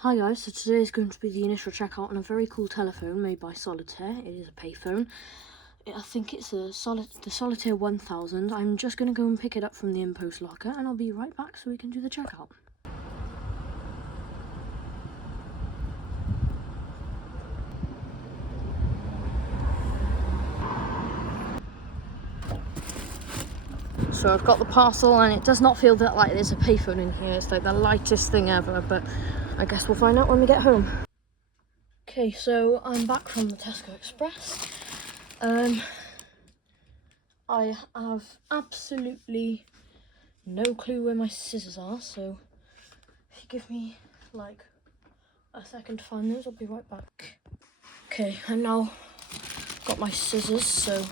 Hi guys, so today is going to be the initial checkout on a very cool telephone made by Solitaire. It is a Payphone. I think it's the Solitaire 1000. I'm just going to go and pick it up from the in-post locker and I'll be right back so we can do the checkout. So I've got the parcel and it does not feel that like there's a Payphone in here. It's like the lightest thing ever, but I guess we'll find out when we get home. Okay, so I'm back from the Tesco Express. I have absolutely no clue where my scissors are, so if you give me like a second to find those, I'll be right back. Okay, I now got my scissors, so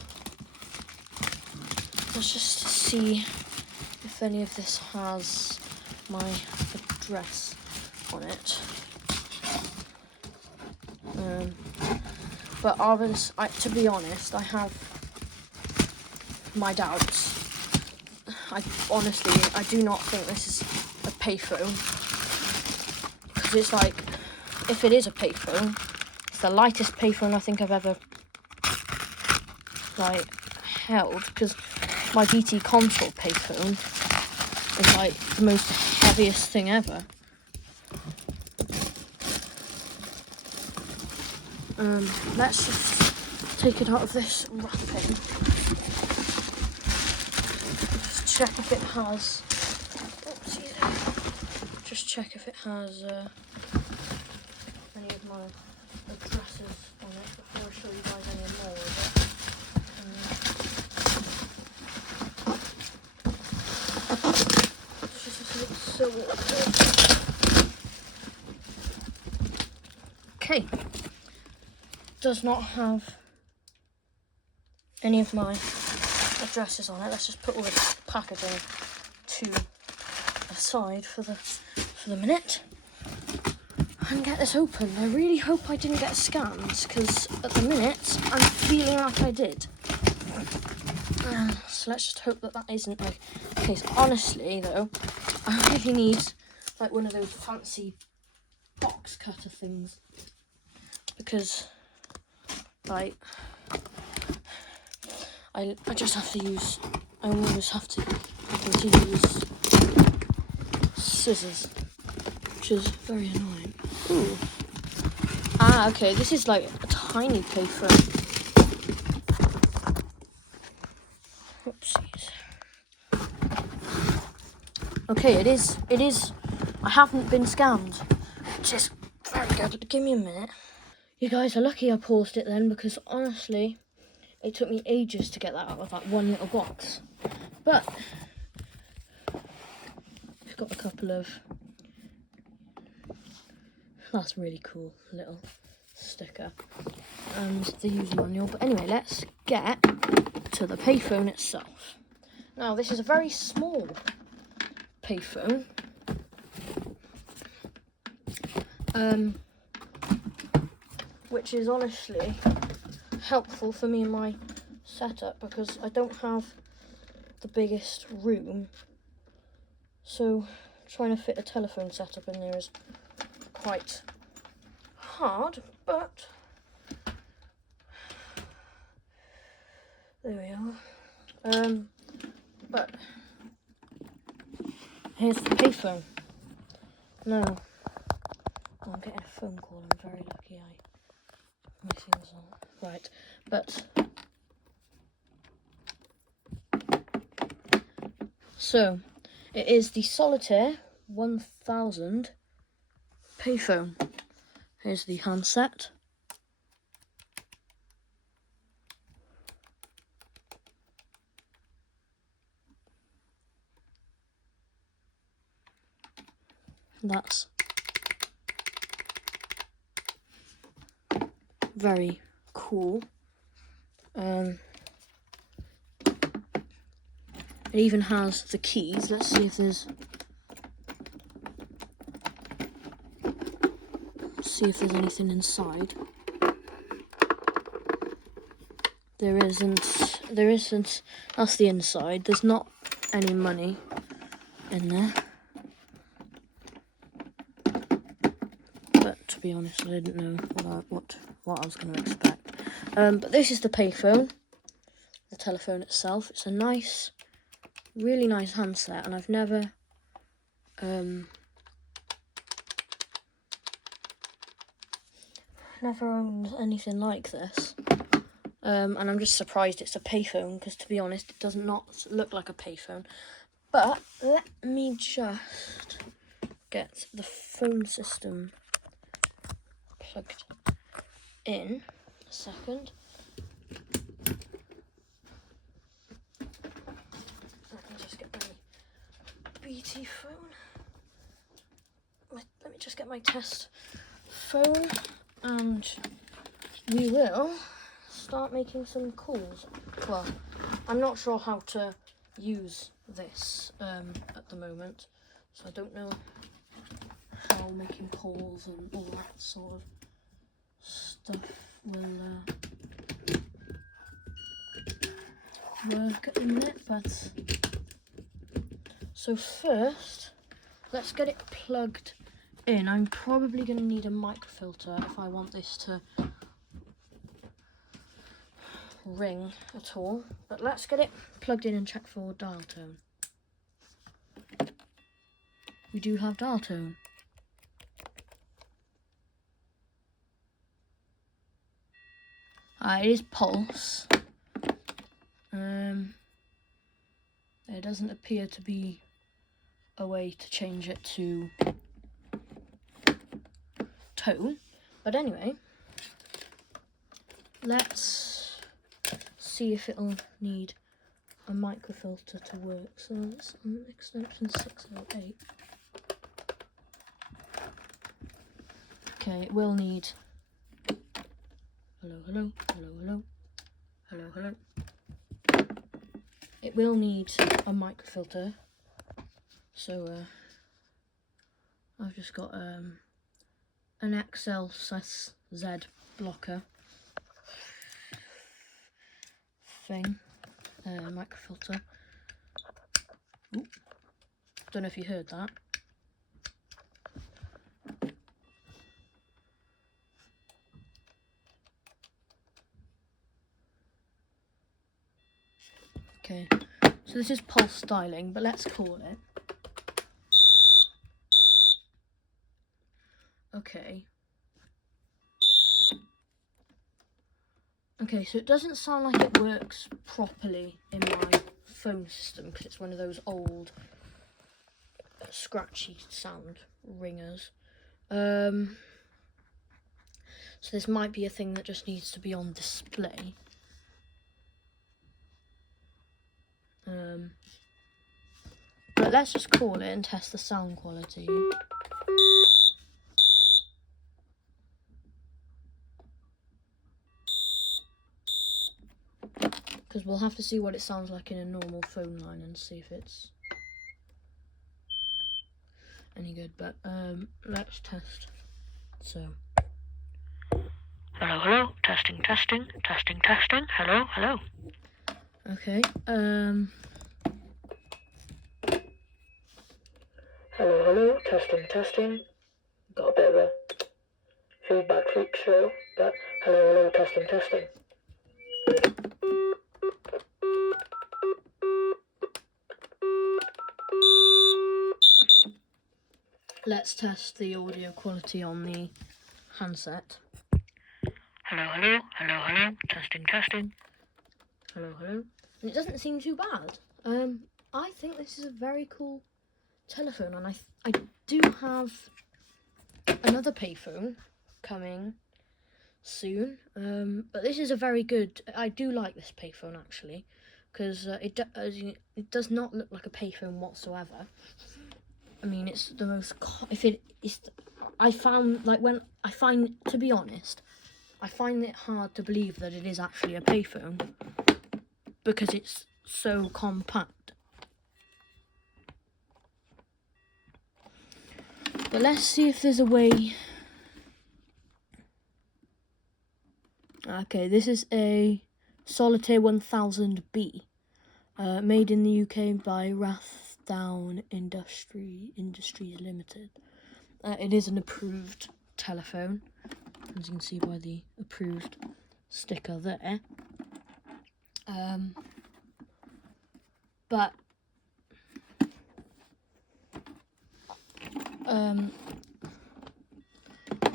let's just see if any of this has my address on it. But to be honest, I have my doubts. I do not think this is a Payphone, because it's like, if it is a Payphone, it's the lightest Payphone I think I've ever like held, because my BT console Payphone is like the most heaviest thing ever. Let's just take it out of this wrapping. Just check if it has. Just check if it has any of my addresses on it before I show you guys any more of it. It's just so awkward. Okay. Does not have any of my addresses on it. Let's just put all this packaging to the side for the minute and get this open. I really hope I didn't get scammed, because at the minute I'm feeling like I did. So let's just hope that isn't like the case. Honestly though, I really need like one of those fancy box cutter things, because like I just have to use, I always have to use scissors, which is very annoying. Ooh. Ah, okay, this is like a tiny Payphone. Oopsies. Okay, it is, I haven't been scammed, which is very good. Give me a minute. You guys are lucky I paused it then, because honestly, it took me ages to get that out of that one little box. But we've got a couple of, that's really cool, little sticker, and the user manual. But anyway, let's get to the Payphone itself. Now, this is a very small Payphone. Which is honestly helpful for me in my setup, because I don't have the biggest room, so trying to fit a telephone setup in there is quite hard, but there we are. But here's the Payphone. Now, I'm getting a phone call. I'm very lucky my things on. Right, but so it is the Solitaire 1000 Payphone. Here's the handset. That's very cool. It even has the keys. Let's see if there's anything inside. There isn't. That's the inside. There's not any money in there. but to be honest, I didn't know what I was going to expect. But this is the Payphone, the telephone itself. It's a nice, really nice handset, and I've never owned anything like this. And I'm just surprised it's a Payphone, because to be honest, it does not look like a Payphone. But let me just get the phone system plugged in a second. Let me just get my BT phone. Let me just get my test phone, and we will start making some calls. Well, I'm not sure how to use this at the moment, so I don't know how making calls and all that sort of stuff will work at the minute. But so first, let's get it plugged in. I'm probably going to need a microfilter if I want this to ring at all, but let's get it plugged in and check for dial tone. We do have dial tone. It is pulse. There doesn't appear to be a way to change it to tone, but anyway, let's see if it'll need a microfilter to work. So it's on extension 608. Okay, it will need hello. It will need a microfilter. So I've just got an XL/Z blocker thing, microfilter. Ooh. Don't know if you heard that. Okay, so this is pulse styling, but let's call it. Okay, so it doesn't sound like it works properly in my phone system, because it's one of those old scratchy sound ringers. So this might be a thing that just needs to be on display. But let's just call it and test the sound quality. Because we'll have to see what it sounds like in a normal phone line and see if it's any good. But let's test. So hello, testing, hello. Okay, hello, testing. Got a bit of a feedback freak show, but hello, testing. Let's test the audio quality on the handset. Hello, testing. Hello. And it doesn't seem too bad. I think this is a very cool telephone, and I do have another Payphone coming soon. But this is a very good. I do like this Payphone actually, because it does not look like a Payphone whatsoever. I mean, it's the most. To be honest, I find it hard to believe that it is actually a Payphone, because it's so compact. But let's see if there's a way. Okay, this is a Solitaire 1000B, made in the UK by Rathdown Industries Limited. It is an approved telephone, as you can see by the approved sticker there. But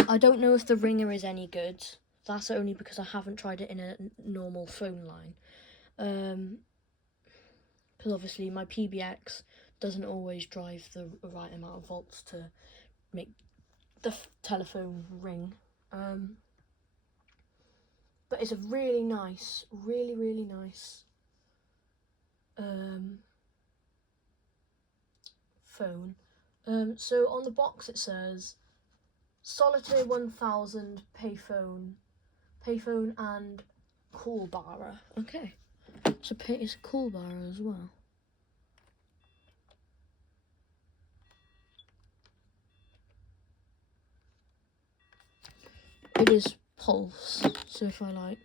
I don't know if the ringer is any good. That's only because I haven't tried it in a normal phone line. Because obviously my PABX doesn't always drive the right amount of volts to make the telephone ring. But it's a really nice, really nice phone. So on the box it says Solitaire 1000 Payphone and call bearer. Okay, so it's a call bearer as well. It is pulse, so if I like,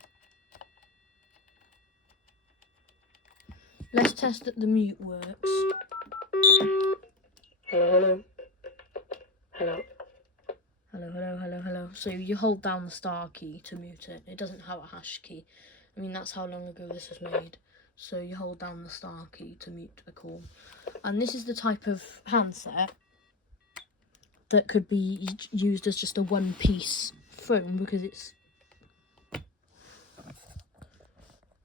let's test that the mute works. Hello. So you hold down the star key to mute it. It doesn't have a hash key. I mean, that's how long ago this was made. So you hold down the star key to mute a call. And this is the type of handset that could be used as just a one-piece phone, because it's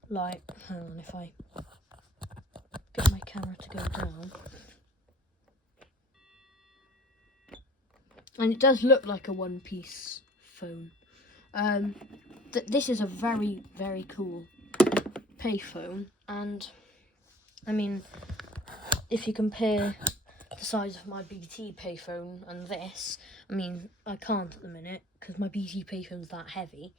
like, hang on, if I get my camera to go down. And it does look like a one-piece phone. This is a very cool payphone, and I mean, if you compare the size of my BT payphone and this, I mean, I can't at the minute because my BT payphone's that heavy.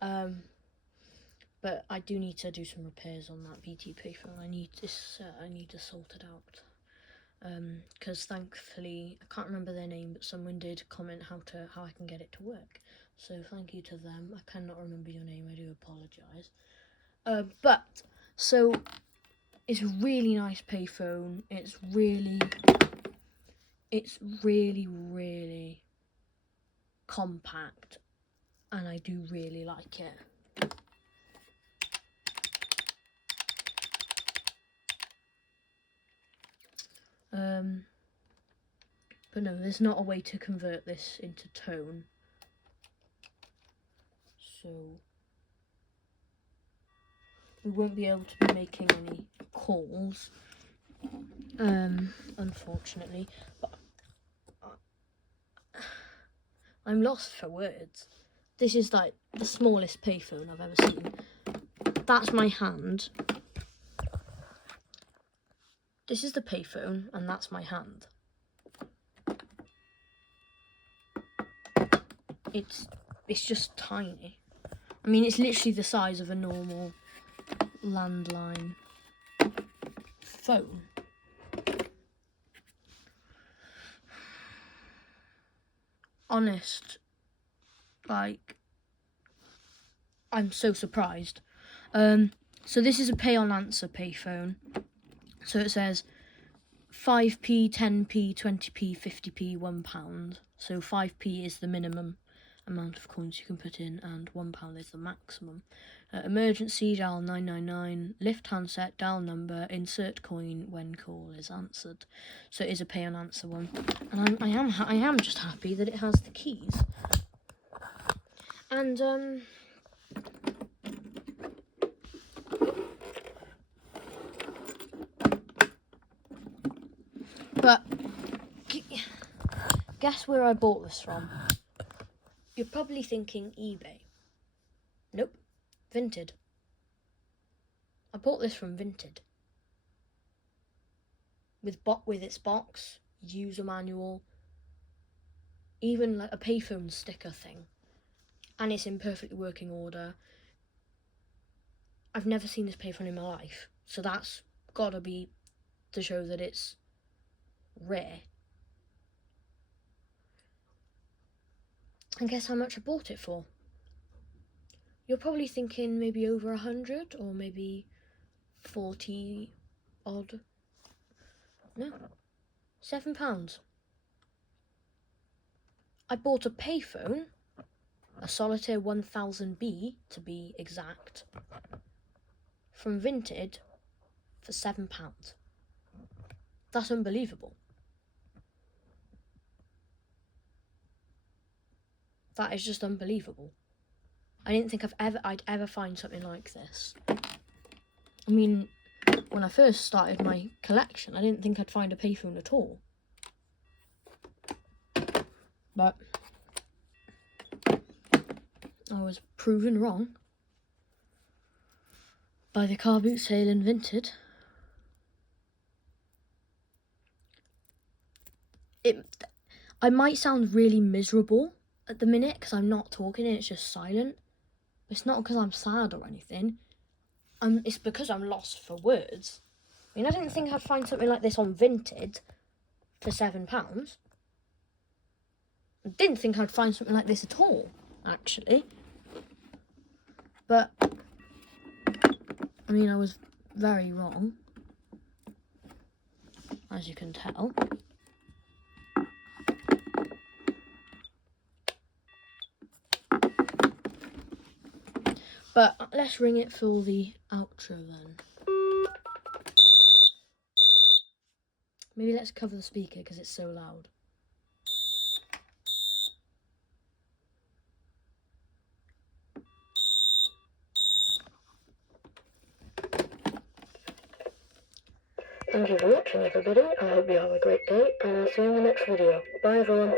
But I do need to do some repairs on that BT payphone. I need to sort it out. Because thankfully, I can't remember their name, but someone did comment how I can get it to work. So thank you to them. I cannot remember your name, I do apologise. But so it's a really nice payphone. It's really compact, and I do really like it. But no, there's not a way to convert this into tone. So we won't be able to be making any calls, unfortunately. But I'm lost for words. This is like the smallest payphone I've ever seen. That's my hand. This is the payphone, and that's my hand. It's just tiny. I mean, it's literally the size of a normal landline phone. Honest, like, I'm so surprised. So this is a pay on answer payphone. So it says 5p, 10p, 20p, 50p, £1. So 5p is the minimum amount of coins you can put in, and £1 is the maximum. Emergency, dial 999, lift handset, dial number, insert coin when call is answered. So it is a pay on answer one, and I am just happy that it has the keys. And but guess where I bought this from? You're probably thinking eBay. Nope, Vinted. I bought this from Vinted. With its box, user manual, even like a payphone sticker thing. And it's in perfectly working order. I've never seen this payphone in my life, so that's gotta be to show that it's rare. And guess how much I bought it for? You're probably thinking maybe over 100 or maybe 40 odd. No, £7. I bought a Payphone, a Solitaire 1000B to be exact, from Vinted for £7. That's unbelievable. That is just unbelievable. I didn't think I'd ever find something like this. I mean, when I first started my collection, I didn't think I'd find a Payphone at all. But I was proven wrong by the car boot sale in Vinted. I might sound really miserable at the minute because I'm not talking and it's just silent. It's not because I'm sad or anything. It's because I'm lost for words. I mean, I didn't think I'd find something like this on Vinted for £7. I didn't think I'd find something like this at all, actually. But, I mean, I was very wrong, as you can tell. But let's ring it for the outro then. Maybe let's cover the speaker because it's so loud. Thank you for watching, everybody. I hope you have a great day, and I'll see you in the next video. Bye, everyone.